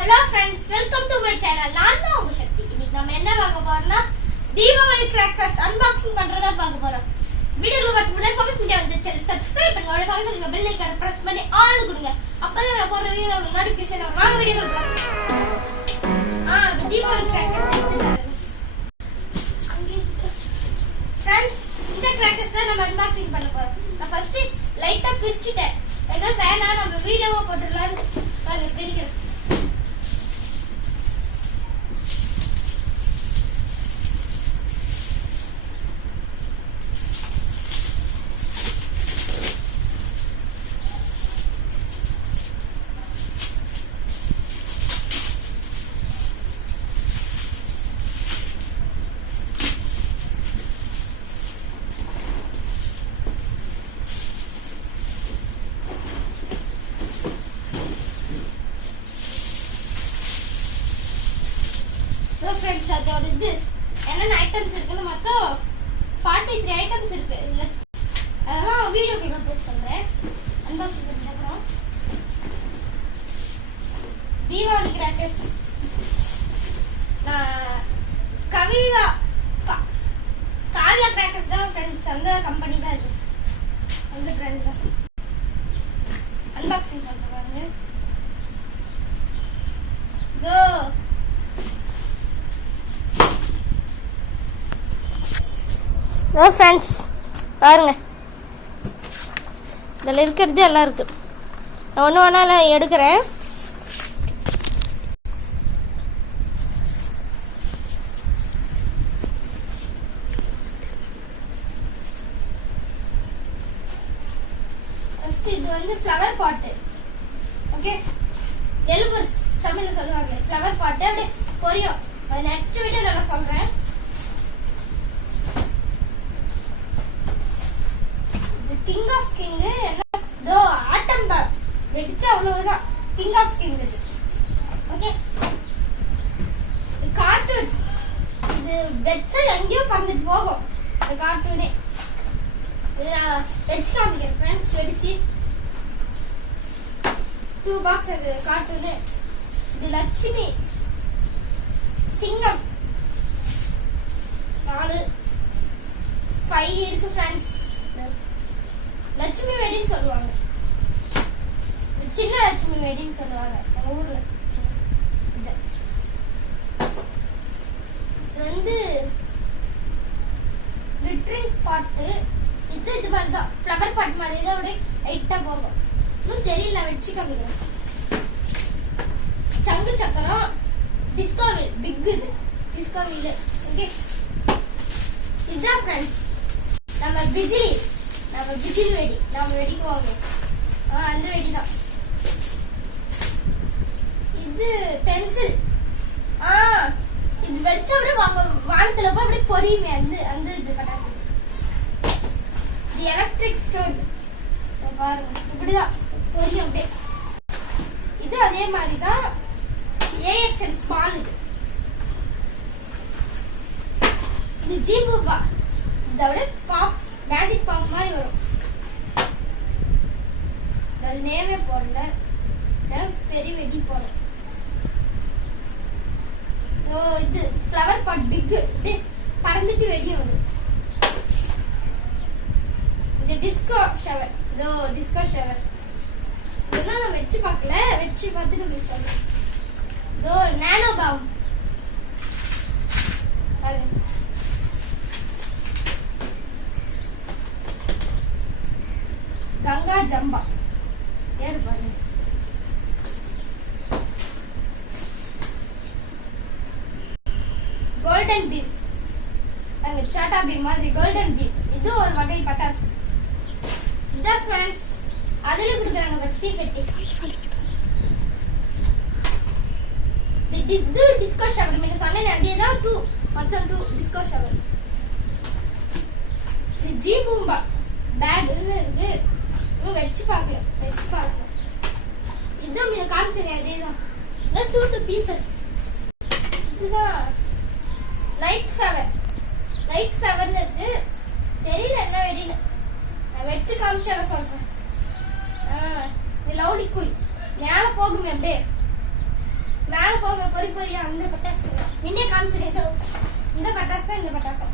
Hello friends, welcome to my channel. நான் தான் உங்க சக்தி. இன்னைக்கு நம்ம என்ன பார்க்க போறோம்னா தீபாவளி கிராக்கர்ஸ் அன்பாக்சிங் பண்றதா பார்க்க போறோம். வீடியோல பார்த்து முன்னாடி ஃபோக்கஸ் மீடியா வந்து சேனல் சப்ஸ்கிரைப் பண்ணுங்க. அப்படியே பக்கத்துல இருக்க பெல் ஐகானை பிரஸ் பண்ணி ஆல் கொடுங்க. அப்பதான் நான் போற வீடியோல நோட்டிஃபிகேஷன் வரும். வாங்க வீடியோக்கு போலாம். தீபாவளி கிராக்கர்ஸ் ஃப்ரெண்ட்ஸ், இந்த கிராக்கர்ஸ் தான் நம்ம அன்பாக்சிங் பண்ண போறோம். நான் ஃபர்ஸ்ட் லைட்டா பிரிச்சிட்டேன். ஏதோ வேணா நம்ம வீடியோவா போட்டுடலாம்னு பாருங்க பிரிக்கிறேன். ஃப்ரெண்ட்ஸ், அதோட இது என்னென்ன ஐட்டம்ஸ் இருக்குன்னு மொத்தம் 43 ஐட்டம்ஸ் இருக்கு. அதெல்லாம் வீடியோக்கு நான் போஸ்ட் பண்றேன். அன்பாக்சிங் பண்ணிடுறோம். தீபாவளி கிராக்கர்ஸ் காவியா கிராக்கர்ஸ் தான் ஃப்ரெண்ட்ஸ். அந்த கம்பெனி தான் இது, அந்த பிராண்ட் தான். அன்பாக்சிங் பண்ணுவாங்க. இதோ ஃப்ரெண்ட்ஸ் பாருங்க, இதில் இருக்கிறது எல்லாம் இருக்கு. நான் ஒன்று வேணாலும் எடுக்கிறேன். ஃபர்ஸ்ட் இது வந்து ஃப்ளவர் பாட்டு. ஓகே, எலும்புர்ஸ் தமிழ்ல சொல்லுவாங்க ஃப்ளவர் பாட்டு. அப்படியே பொரியும். அது நெக்ஸ்ட் வீடியோல நான் சொல்றேன். கிங் ஆஃப் கிங் என்ன ஆட்டம் பாம் வெடிச்சா அவ்வளவுதான். கிங் ஆஃப் கிங் இது. ஓகே, கார்ட்டூன் இது வெச்சா எங்கேயோ பறந்துட்டு போகும். இந்த கார்ட்டூனே இது நான் வெச்சு காமிக்கிறேன் ஃப்ரெண்ட்ஸ். வெடிச்சு 2 பாக்ஸ் அது கார்ட்டூனு. இது லட்சுமி சிங்கம் 4 5 இருக்கு ஃப்ரெண்ட்ஸ். லட்சுமி வெடின்னு சொல்லுவாங்க. சின்ன லட்சுமி வெடின்னு சொல்லுவாங்க நம்ம ஊர்ல. இது வந்து லிட்டரிங் பாட்டு. இது மாதிரி தான் ஃப்ளவர் பாட் மாதிரி தான். அப்படியே லைட்டா போகும். இன்னும் தெரியல, நான் வச்சு காமிக்கிறேன். சங்கு சக்கரம் டிஸ்கோ வீல். பிக் இது டிஸ்கோ வீல். ஓகே, இதுதான் ஃப்ரெண்ட்ஸ் நம்ம பிஜிலி வெடி. நம்ம வெடிக்குவாங்க அந்த வெடி தான். இது பென்சில். இது வெடிச்சா அப்படியே வானத்துல போய் அப்படியே பொரியுமே. அந்த இது பட்டாசு. இது எலக்ட்ரிக் ஸ்டோன். பாருங்க, இப்படிதான் பொரியும் அப்படியே. இது அதே மாதிரி தான். AXN small. இது ஜீபூபா. இது அப்படியே பாப் மேஜிக் பாப் மாதிரி வரும். நேமே போடல, பெரிய வெடி போடல. இது ஃப்ளவர் பாட் பிக். பறந்துட்டு வெடியும் வரும். இது டிஸ்கோ ஷவர். இதோ டிஸ்கோ ஷவர். இதெல்லாம் நான் வச்சு பார்க்கல, வச்சு பார்த்துட்டு நம்ம சொல்றேன். இதோ நானோ பாம். கங்கா ஜம்பா ஏறு பாருங்க. Golden beef. அங்க சாட்டா பீஃப் மாதிரி கோல்டன் பீஃப். இது ஒரு வகை பட்டாசு. இந்த ஃப்ரெண்ட்ஸ் அதிலே கொடுக்குறாங்க வட்டி கட்டி. இது டிஸ்கோ ஷவர். முன்ன சொன்னேன் அதே தான். 2 மொத்தம் 2 டிஸ்கோ ஷவர். இது ஜி பூம்பா பேட்னு இருக்கு. வச்சு பார்க்கலாம். இதுவும் நீங்க காமிச்சேன் அதே தான். 2 பீசஸ். இதுதான் லைட் ஃபேவர்னு இருக்கு. தெரியல என்ன வெடின்னு. நான் வச்சு காமிச்சேன் சொல்றேன். இது லவ்லி குயில். மேல போகுமே அப்படியே. போக பொறியா அந்த பட்டாசு இன்னே காமிச்சிருக்கோ இந்த பட்டாசு தான் இந்த பட்டாசு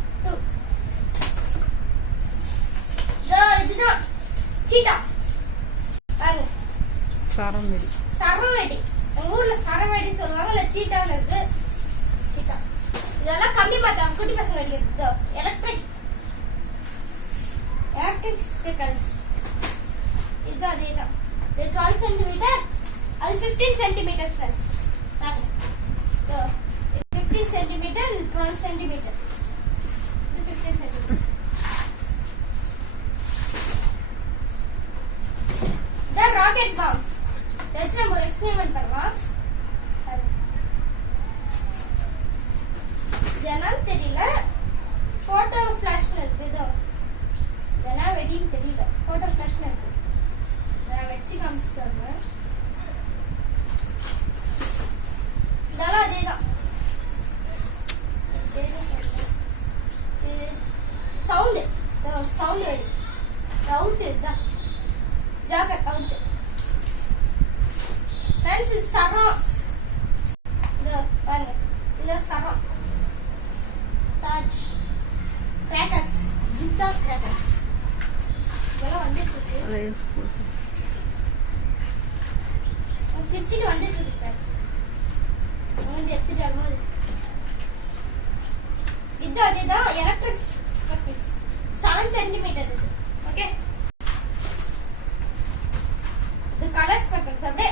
இதுதான் சீட்டா பாருங்க சரவெடி எங்க ஊர்ல சரவெடின்னு சொல்லுவாங்க இல்ல சீட்டான்னு இருக்கு சீட்டா இதெல்லாம் கம்மி பார்த்தா குட்டி பசங்க அடிக்கிறது எலக்ட்ரிக் ஸ்பீக்கர்ஸ் இது அதேதான் இது 12 சென்டிமீட்டர் அது 15 சென்டிமீட்டர் ஃப்ரெண்ட்ஸ் 15 சென்டிமீட்டர் 12 சென்டிமீட்டர் இது 15 centimetre The rocket bomb. Let's நம்ம ஒரு எக்ஸ்பெரிமென்ட் பண்ணலாம். இது என்னன்னு தெரியல. போட்டோ ஃபிளாஷ்ல இருக்கு இதோ. இதெல்லாம் வெடின்னு தெரியல. போட்டோ ஃபிளாஷ்ல இருக்கு. நான் வெச்சி காமிச்சு சொல்றேன். இதெல்லாம் அதேதான். சவுண்ட் வெடி. சவுண்ட் இதுதான். ஜாக்கெட் அவுட் ஃப்ரெண்ட்ஸ் இது சரம் இது பாருங்க இது சரம் தாஜ் கிராக்கர்ஸ் ஜித்தா கிராக்கர்ஸ் இதெல்லாம் வந்துட்டு இருக்கு பிச்சிட்டு வந்துட்டு இருக்கு ஃப்ரெண்ட்ஸ் வந்து எடுத்துட்டு வரும்போது இது அதேதான் எலக்ட்ரிக் ஸ்பெக்கிள்ஸ் 7 சென்டிமீட்டர் இருக்கு ஓகே The color speckles அப்படியே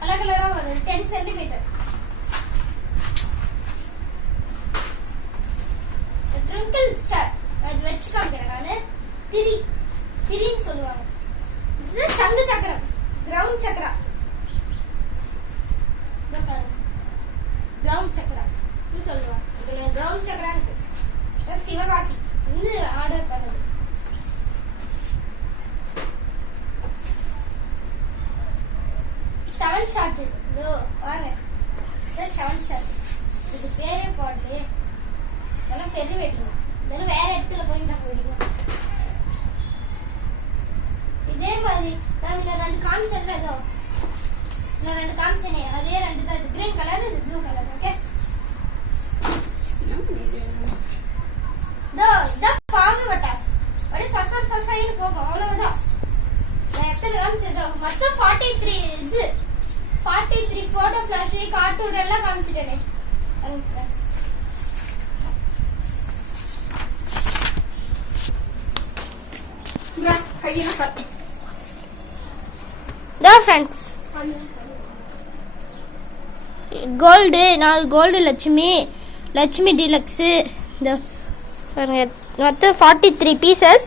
கலரா வரும் 10 சென்டிமீட்டர் ட்ரிங்கிள் ஸ்டார் அது வெச்சு காமிக்கிறேன் நானு திரின்னு சொல்லுவாங்க இது சங்கு சக்கரம் கிரவுண்ட் சக்கரா இந்த பாருங்க கிரவுண்ட் சக்கரா சொல்லுவாங்க இதுல கிரவுண்ட் சக்கரா இருக்கு சிவகாசி வந்து ஆர்டர் பண்ணது செவன் ஷாட் இது வாங்க இது செவன் ஷாட் இது பேரே போடலையே இதெல்லாம் பெரிய வெடிக்கும் இதெல்லாம் வேற இடத்துல போய் நான் வெடிக்கும் இதே மாதிரி நான் இந்த ரெண்டு காமிச்சேன்ல இதோ நான் ரெண்டு காமிச்சேனே அதே ரெண்டு தான் இது கிரீன் கலர் இது ப்ளூ கலர் ஓகே இதோ பாம்பு பட்டாஸ் அப்படியே சொசைன்னு போகும் அவ்வளவுதான் நான் எத்தனை காமிச்சதோ மொத்தம் 43 இது 43 போட்டோ ஃபிளாஷ் கார்ட்டூன் எல்லாம் காமிச்சிட்டேனே ஃப்ரெண்ட்ஸ் கையில கட்டி டா friends gold 4 gold Lakshmi deluxe இந்த பாருங்க மொத்தம் 43 pieces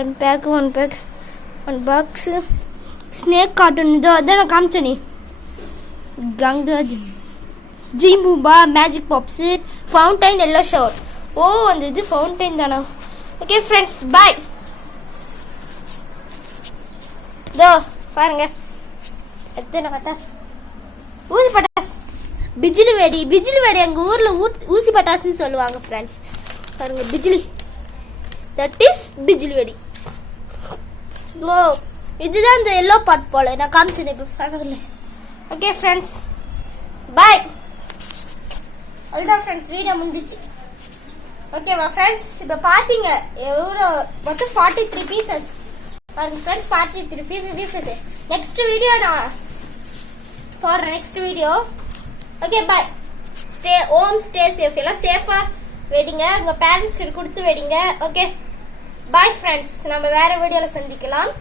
one pack one box snake cartoon இதோ அதான் நான் காமிச்சேனே கங்கா ஜிம்பூபா magic pops fountain yellow shower ஓ அந்த இது ஃபவுண்டைன் தானா ஓகே ஃப்ரெண்ட்ஸ் பாய் இதோ பாருங்க எத்தனை பட்டாஸ் ஊசி பட்டாஸ் பிஜிலி வெடி எங்கள் ஊரில் ஊசி பட்டாசுன்னு சொல்லுவாங்க ஃப்ரெண்ட்ஸ் பாருங்க பிஜிலி தட் இஸ் பிஜிலி வெடி ஓ இதுதான் இந்த எல்லோ பார்ட் போல நான் காமிச்சேன் இப்போ பார்க்கல ஓகே ஃப்ரெண்ட்ஸ் பாய் அதுதான் ஃப்ரெண்ட்ஸ் வீடியோ முடிஞ்சிச்சு ஓகேவா ஃப்ரெண்ட்ஸ் இப்போ பார்த்தீங்க எவ்வளோ மொத்தம் 43 பீசஸ் பாருங்க ஃப்ரெண்ட்ஸ் 43 பீசஸ் நெக்ஸ்ட் வீடியோ நான் போடுறேன் next video okay bye stay safe எல்லாம் சேஃபாக வெடிங்க உங்கள் பேரண்ட்ஸ் கிட்ட கொடுத்து வெடிங்க ஓகே பாய் ஃப்ரெண்ட்ஸ் நம்ம வேற வீடியோவில் சந்திக்கலாம்